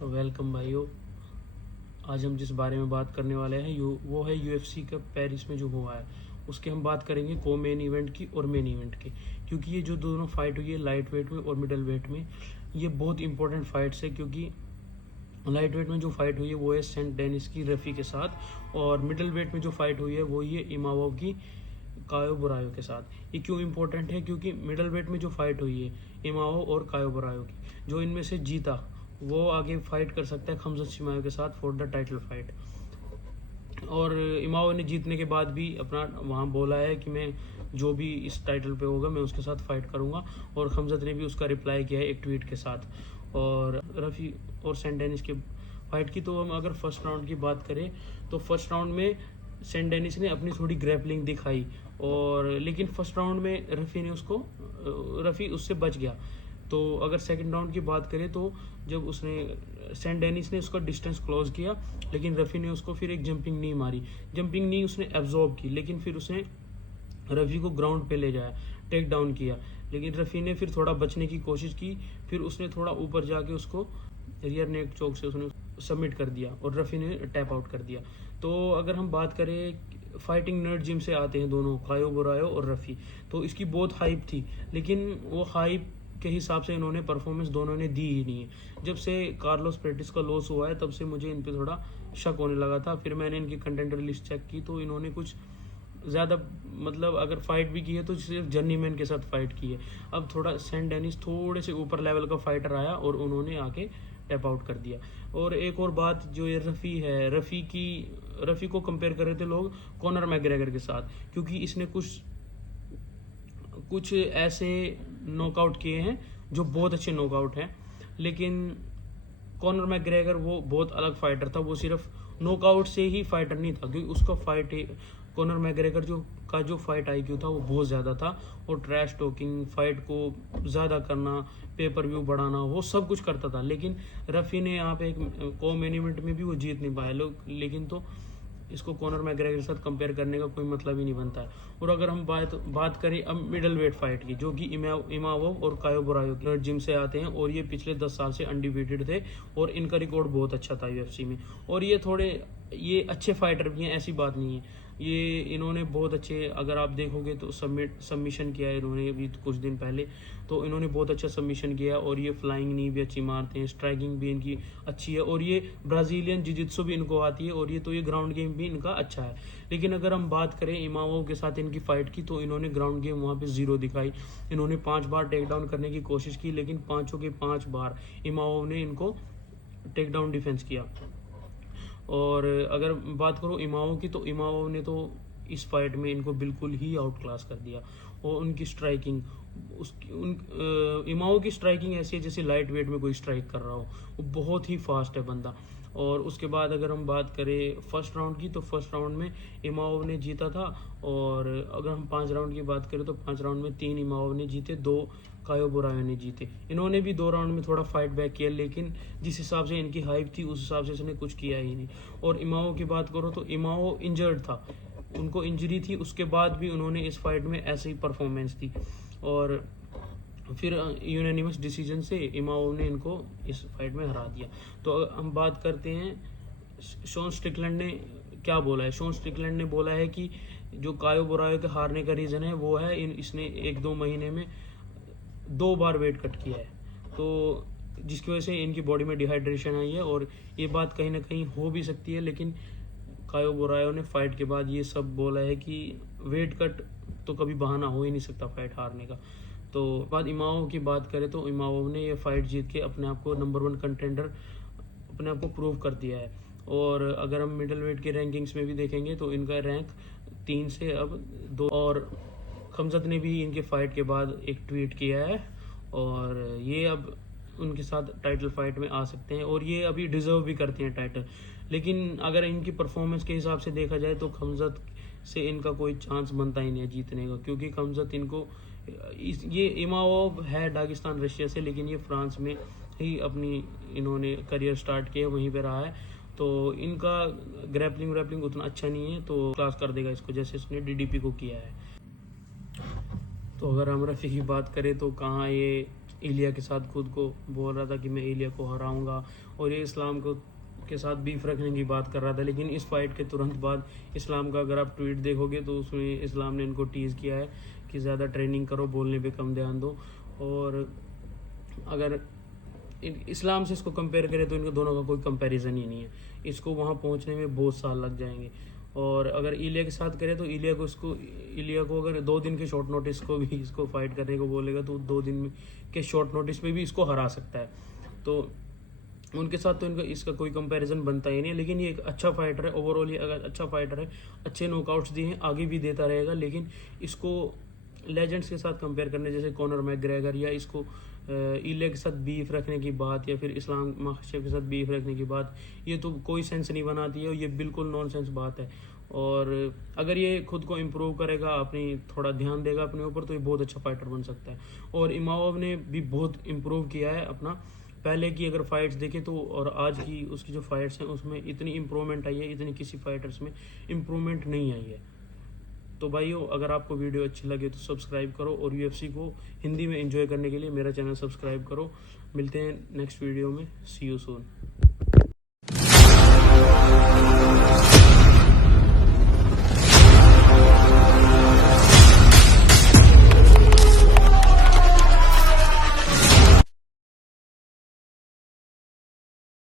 तो वेलकम भाइयों। आज हम जिस बारे में बात करने वाले हैं वो है यूएफसी का पेरिस में जो हुआ है उसके हम बात करेंगे को मेन इवेंट की और मेन इवेंट की, क्योंकि ये जो दोनों फाइट हुई है लाइट वेट में और मिडल वेट में, ये बहुत इंपॉर्टेंट फाइट्स है। क्योंकि लाइट वेट में जो फाइट हुई है वो है सेंट डेनिस की रफ़ी के साथ, और मिडल वेट में जो फाइट हुई है वो ये इमावोव की कायो बुरायो के साथ। ये क्यों इंपॉर्टेंट है? क्योंकि मिडल वेट में जो फाइट हुई है इमावोव और कायो बुरायो की, जो इनमें से जीता वो आगे फाइट कर सकता है खमजत शिमायो के साथ फॉर द टाइटल फाइट। और इमावोव ने जीतने के बाद भी अपना वहाँ बोला है कि मैं जो भी इस टाइटल पे होगा मैं उसके साथ फाइट करूँगा, और खमजत ने भी उसका रिप्लाई किया है एक ट्वीट के साथ। और रफ़ी और सेंट डेनिस के फाइट की तो हम अगर फर्स्ट राउंड की बात करें तो फर्स्ट राउंड में सेंट डेनिस ने अपनी थोड़ी ग्रैपलिंग दिखाई, और लेकिन फर्स्ट राउंड में रफ़ी उससे बच गया। तो अगर सेकंड राउंड की बात करें तो जब उसने सेंट डेनिस ने उसका डिस्टेंस क्लोज किया, लेकिन रफ़ी ने उसको फिर एक जंपिंग नी मारी। जंपिंग नी उसने एब्जॉर्ब की, लेकिन फिर उसने रफ़ी को ग्राउंड पे ले जाया, टेक डाउन किया। लेकिन रफ़ी ने फिर थोड़ा बचने की कोशिश की, फिर उसने थोड़ा ऊपर जाके उसको रियर नेक चोक से उसने सबमिट कर दिया और रफ़ी ने टैप आउट कर दिया। तो अगर हम बात करें फाइटिंग नर्ड जिम से आते हैं दोनों कायो बुरायो और रफ़ी, तो इसकी बहुत हाइप थी, लेकिन वो हाइप के हिसाब से इन्होंने परफॉर्मेंस दोनों ने दी ही नहीं है। जब से कार्लोस पेटिस का लॉस हुआ है तब से मुझे इन पे थोड़ा शक होने लगा था। फिर मैंने इनकी कंटेंडर लिस्ट चेक की तो इन्होंने कुछ ज़्यादा मतलब अगर फाइट भी की है तो सिर्फ जर्नीमैन के साथ फाइट की है। अब थोड़ा सेंट डेनिस थोड़े से ऊपर लेवल का फाइटर आया और उन्होंने आके टैप आउट कर दिया। और एक और बात जो ये रफ़ी है, रफ़ी को कंपेयर कर रहे थे लोग कॉनर मैकग्रेगर के साथ, क्योंकि इसने कुछ ऐसे नॉकआउट किए हैं जो बहुत अच्छे नॉकआउट हैं। लेकिन कॉनर मैकग्रेगर वो बहुत अलग फाइटर था, वो सिर्फ नॉकआउट से ही फाइटर नहीं था, क्योंकि उसका कॉनर मैकग्रेगर जो फाइट आईक्यू था वो बहुत ज़्यादा था, और ट्रैश टॉकिंग, फाइट को ज़्यादा करना, पेपर व्यू बढ़ाना, वो सब कुछ करता था। लेकिन रफ़ी ने यहाँ पे एक को मेन इवेंट में भी वो जीत नहीं पाया लोग, लेकिन तो इसको कॉनर मैकग्रेगर के साथ कंपेयर करने का कोई मतलब ही नहीं बनता है। और अगर हम बात करें अब मिडल वेट फाइट की, जो कि इमावोव और कायो बुरायो की जिम से आते हैं, और ये पिछले 10 साल से अनडिफीटेड थे और इनका रिकॉर्ड बहुत अच्छा था यूएफसी में। और ये अच्छे फाइटर भी हैं, ऐसी बात नहीं है। ये इन्होंने बहुत अच्छे, अगर आप देखोगे तो सबमिशन किया है इन्होंने अभी कुछ दिन पहले, तो इन्होंने बहुत अच्छा सबमिशन किया। और ये फ्लाइंग नी भी अच्छी मारते हैं, स्ट्राइकिंग भी इनकी अच्छी है, और ये ब्राज़ीलियन जिजित्सु भी इनको आती है, और ये ग्राउंड गेम भी इनका अच्छा है। लेकिन अगर हम बात करें इमावोव के साथ इनकी फाइट की, तो इन्होंने ग्राउंड गेम वहाँ पे 0 दिखाई। इन्होंने 5 बार टेक डाउन करने की कोशिश की, लेकिन 5 के 5 बार इमावोव ने इनको टेक डाउन डिफेंस किया। और अगर बात करो इमावोव की, तो इमावोव ने तो इस फाइट में इनको बिल्कुल ही आउट क्लास कर दिया। और उनकी स्ट्राइकिंग, इमावोव की स्ट्राइकिंग ऐसी है जैसे लाइट वेट में कोई स्ट्राइक कर रहा हो, वो बहुत ही फास्ट है बंदा। और उसके बाद अगर हम बात करें फर्स्ट राउंड की, तो फर्स्ट राउंड में इमावोव ने जीता था। और अगर हम 5 राउंड की बात करें तो 5 राउंड में 3 इमावोव ने जीते, 2 कायो बुरायो ने जीते। इन्होंने भी 2 राउंड में थोड़ा फाइट बैक किया, लेकिन जिस हिसाब से इनकी हाइप थी उस हिसाब से इसने कुछ किया ही नहीं। और इमावोव की बात करो तो इमावोव इंजर्ड था, उनको इंजरी थी, उसके बाद भी उन्होंने इस फाइट में ऐसे ही परफॉर्मेंस दी, और फिर यूनानिमस डिसीजन से इमावोव ने इनको इस फाइट में हरा दिया। तो हम बात करते हैं शॉन स्ट्रिकलैंड ने क्या बोला है। शॉन स्ट्रिकलैंड ने बोला है कि जो कायो बुरायो के हारने का रीज़न है वो है इसने 1-2 महीने में 2 बार वेट कट किया है, तो जिसकी वजह से इनकी बॉडी में डिहाइड्रेशन आई है। और ये बात कहीं ना कहीं हो भी सकती है, लेकिन कायो बुरायो ने फाइट के बाद ये सब बोला है कि वेट कट तो कभी बहाना हो ही नहीं सकता फाइट हारने का। तो बाद इमावोव की बात करें तो इमावोव ने ये फाइट जीत के अपने आप को नंबर 1 कंटेंडर अपने आप को प्रूव कर दिया है। और अगर हम मिडल वेट के रैंकिंग्स में भी देखेंगे तो इनका रैंक 3 से अब 2। और खमजत ने भी इनके फाइट के बाद एक ट्वीट किया है, और ये अब उनके साथ टाइटल फाइट में आ सकते हैं, और ये अभी डिजर्व भी करते हैं टाइटल। लेकिन अगर इनकी परफॉर्मेंस के हिसाब से देखा जाए तो खमजत से इनका कोई चांस बनता ही नहीं है जीतने का, क्योंकि खमजत इनको ये इमावोव है दागिस्तान रशिया से, लेकिन ये फ्रांस में ही अपनी इन्होंने करियर स्टार्ट किया, वहीं पे रहा है। तो इनका ग्रैपलिंग उतना अच्छा नहीं है, तो क्लास कर देगा इसको जैसे इसने डीडीपी को किया है। तो अगर हम रफ़ी की बात करें तो कहाँ ये इलिया के साथ खुद को बोल रहा था कि मैं इलिया को हराऊंगा, और ये इस्लाम को के साथ बीफ रखने की बात कर रहा था। लेकिन इस फाइट के तुरंत बाद इस्लाम का अगर आप ट्वीट देखोगे तो उसमें इस्लाम ने इनको टीज़ किया है कि ज़्यादा ट्रेनिंग करो, बोलने पे कम ध्यान दो। और अगर इस्लाम से इसको कंपेयर करें तो इनके दोनों का कोई कंपैरिजन ही नहीं है। इसको वहाँ पहुँचने में बहुत साल लग जाएंगे। और अगर इलिया के साथ करें तो इलिया को अगर 2 दिन के शॉर्ट नोटिस को भी इसको फाइट करने को बोलेगा तो 2 दिन के शॉर्ट नोटिस पे भी इसको हरा सकता है। तो उनके साथ तो इसका कोई कंपैरिजन बनता ही नहीं है। लेकिन ये एक अच्छा फाइटर है, ओवरऑल ये अगर अच्छा फाइटर है, अच्छे नॉकआउट्स दिए हैं, आगे भी देता रहेगा। लेकिन इसको लेजेंड्स के साथ कंपेयर करने, जैसे कॉनर मैकग्रेगर, या इसको इलिया के साथ बीफ रखने की बात, या फिर इस्लाम माखाशेव के साथ बीफ रखने की बात, ये तो कोई सेंस नहीं बनाती है। ये बिल्कुल नॉनसेंस बात है। और अगर ये खुद को इम्प्रूव करेगा, अपनी थोड़ा ध्यान देगा अपने ऊपर, तो ये बहुत अच्छा फाइटर बन सकता है। और इमामोव ने भी बहुत इम्प्रूव किया है अपना। पहले की अगर फाइट्स देखें तो और आज की उसकी जो फाइट्स हैं उसमें इतनी इम्प्रूवमेंट आई है, इतनी किसी फाइटर्स में इम्प्रूवमेंट नहीं आई है। तो भाइयों, अगर आपको वीडियो अच्छी लगे तो सब्सक्राइब करो, और यूएफसी को हिंदी में एंजॉय करने के लिए मेरा चैनल सब्सक्राइब करो। मिलते हैं नेक्स्ट वीडियो में। सी यू सून।